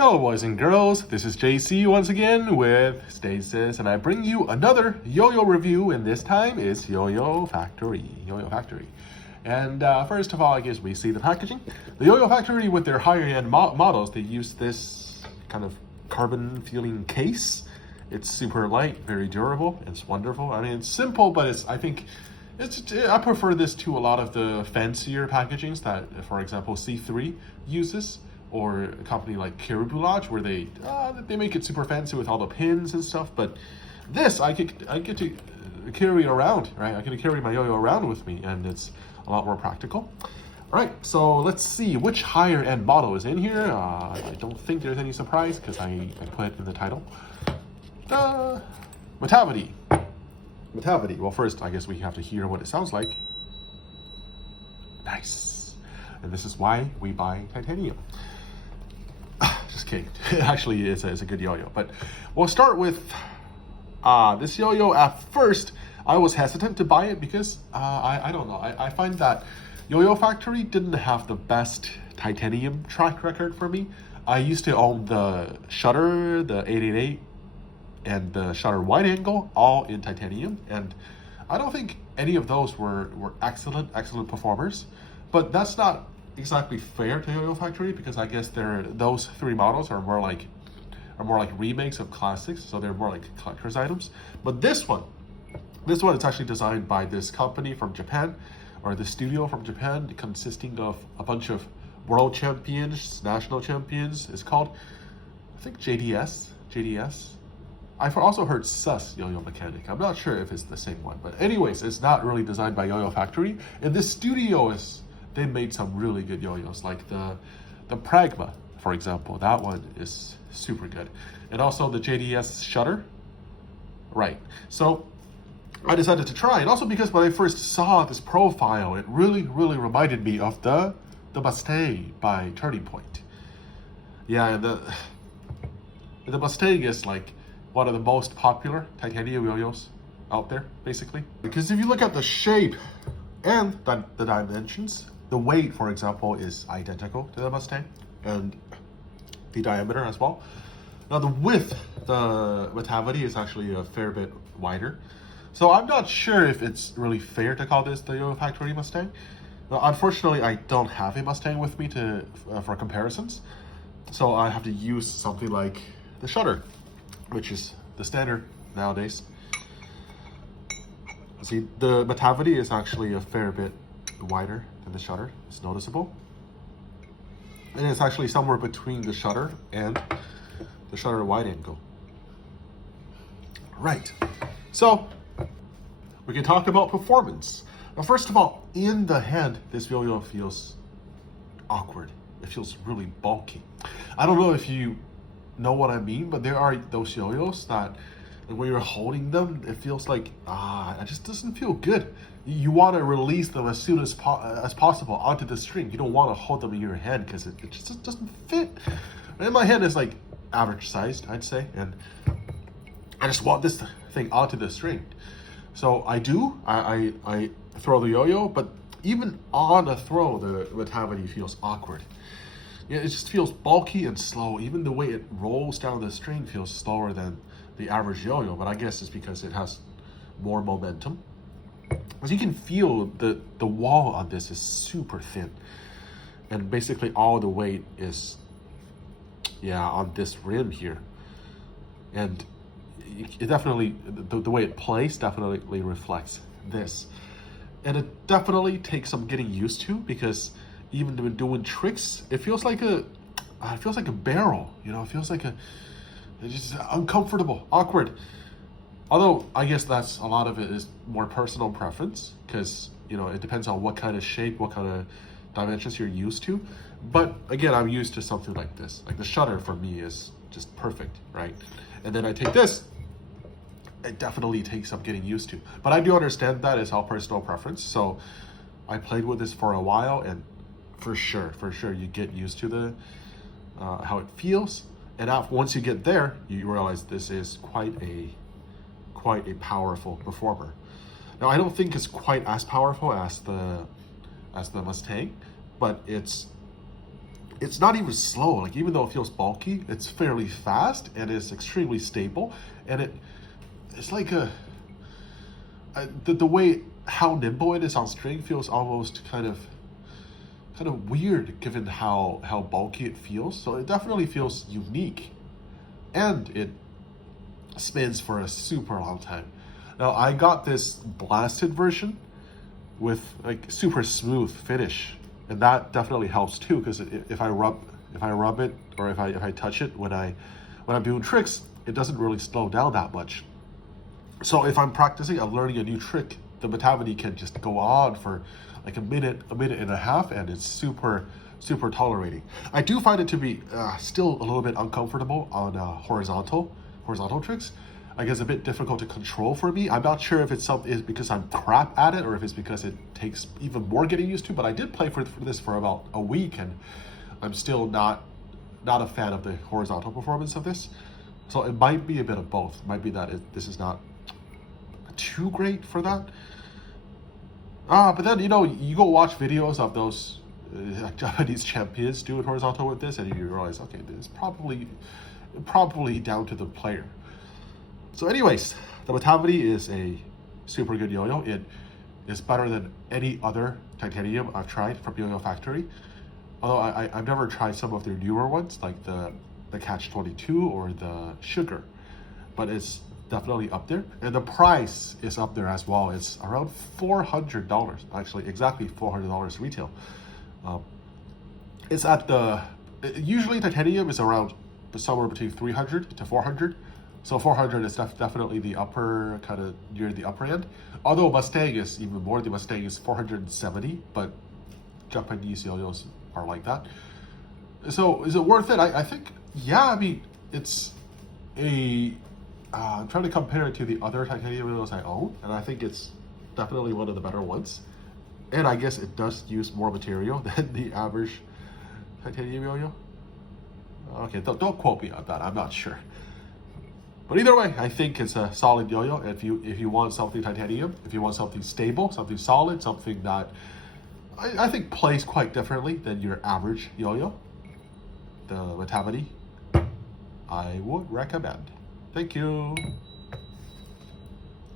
Hello boys and girls, this is JC once again with Stasis, and I bring you another yo-yo review, and this time it's Yoyofactory. And first of all, I guess we see the packaging. The Yoyofactory, with their higher end models, they use this kind of carbon feeling case. It's super light, very durable, it's wonderful. I mean, it's simple, but I prefer this to a lot of the fancier packagings that, for example, C3 uses, or a company like Caribou Lodge, where they make it super fancy with all the pins and stuff. But this, I get to carry around, right? I get to carry my yo-yo around with me, and it's a lot more practical. All right, so let's see which higher end model is in here. I don't think there's any surprise because I put it in the title. Metavity. Well, first, I guess we have to hear what it sounds like. Nice. And this is why we buy titanium. Just kidding. Actually, it's a good yo-yo. But we'll start with this yo-yo. At first, I was hesitant to buy it because I don't know. I find that Yoyofactory didn't have the best titanium track record for me. I used to own the Shutter, the 888, and the Shutter wide angle, all in titanium, and I don't think any of those were excellent performers. But that's not exactly fair to Yoyofactory, because I guess those three models are more like remakes of classics, so they're more like collector's items. But this one is actually designed by this company from Japan, or the studio from Japan, consisting of a bunch of world champions, national champions. It's called, I think, JDS. I've also heard Sus Yo-Yo Mechanic. I'm not sure if it's the same one, but anyways, it's not really designed by Yoyofactory. And this studio they made some really good yo-yos, like the Pragma, for example. That one is super good. And also the JDS Shutter. Right. So I decided to try it. Also because when I first saw this profile, it really reminded me of the Mustang by Turning Point. Yeah, and the Mustang is like one of the most popular titanium yo-yos out there, basically. Because if you look at the shape and the dimensions, the weight, for example, is identical to the Mustang, and the diameter as well. Now the width, the Metavity, is actually a fair bit wider. So I'm not sure if it's really fair to call this the Yoyofactory Mustang. Now, unfortunately, I don't have a Mustang with me for comparisons. So I have to use something like the Shutter, which is the standard nowadays. See, the Metavity is actually a fair bit wider than the Shutter. It's noticeable. And it's actually somewhere between the Shutter and the Shutter wide angle. Right. So we can talk about performance. Now, first of all, in the hand, this yo-yo feels awkward. It feels really bulky. I don't know if you know what I mean, but there are those yo-yos that when you're holding them, it feels like it just doesn't feel good. You want to release them as soon as possible onto the string. You don't want to hold them in your hand because it just doesn't fit. And my hand is like average sized, I'd say, and I just want this thing onto the string. So I throw the yo-yo, but even on a throw, the Metavity feels awkward. Yeah, it just feels bulky and slow. Even the way it rolls down the string feels slower than the average yo-yo, but I guess it's because it has more momentum. As you can feel, the wall on this is super thin, and basically all the weight is on this rim here, and it definitely, the way it plays definitely reflects this, and it definitely takes some getting used to, because even when doing tricks, it feels like a barrel, it feels like it's just uncomfortable, awkward. Although I guess that's a lot of it is more personal preference, because it depends on what kind of shape, what kind of dimensions you're used to. But again, I'm used to something like this. Like the Shutter for me is just perfect, right? And then I take this, it definitely takes some getting used to. But I do understand that it's all personal preference. So I played with this for a while, and for sure you get used to the how it feels. And once you get there, you realize this is quite a powerful performer. Now, I don't think it's quite as powerful as the Mustang, but it's it's not even slow. Like even though it feels bulky, it's fairly fast and it's extremely stable. And it's like the way how nimble it is on string feels almost kind of weird given how bulky it feels. So it definitely feels unique, and it spins for a super long time. Now I got this blasted version with like super smooth finish, and that definitely helps too, because if I rub it or if I touch it when I'm doing tricks, it doesn't really slow down that much. So if I'm practicing, I'm learning a new trick, the Metavity can just go on for like a minute and a half, and it's super tolerating. I do find it to be still a little bit uncomfortable on horizontal tricks. I guess a bit difficult to control for me. I'm not sure if it's because I'm crap at it or if it's because it takes even more getting used to, but I did play for this for about a week, and I'm still not a fan of the horizontal performance of this. So it might be a bit of both. It might be that this is not too great for that. But then, you go watch videos of those Japanese champions doing horizontal with this, and you realize, okay, this is probably down to the player. So anyways, the Metavity is a super good yo-yo. It is better than any other titanium I've tried from Yoyofactory. Although I've never tried some of their newer ones, like the Catch 22 or the Sugar. But it's definitely up there. And the price is up there as well. It's around $400, actually exactly $400 retail. It's at usually titanium is around somewhere between 300 to 400. So 400 is definitely the upper, kind of near the upper end. Although Mustang is even more. The Mustang is 470, but Japanese yo-yos are like that. So is it worth it? I think, yeah. I mean, it's I'm trying to compare it to the other titanium yo-yos I own, and I think it's definitely one of the better ones. And I guess it does use more material than the average titanium yo-yo. Okay, don't quote me on that. I'm not sure. But either way, I think it's a solid yo-yo. If you want something titanium, if you want something stable, something solid, something that I think plays quite differently than your average yo-yo, the Metavity, I would recommend. Thank you.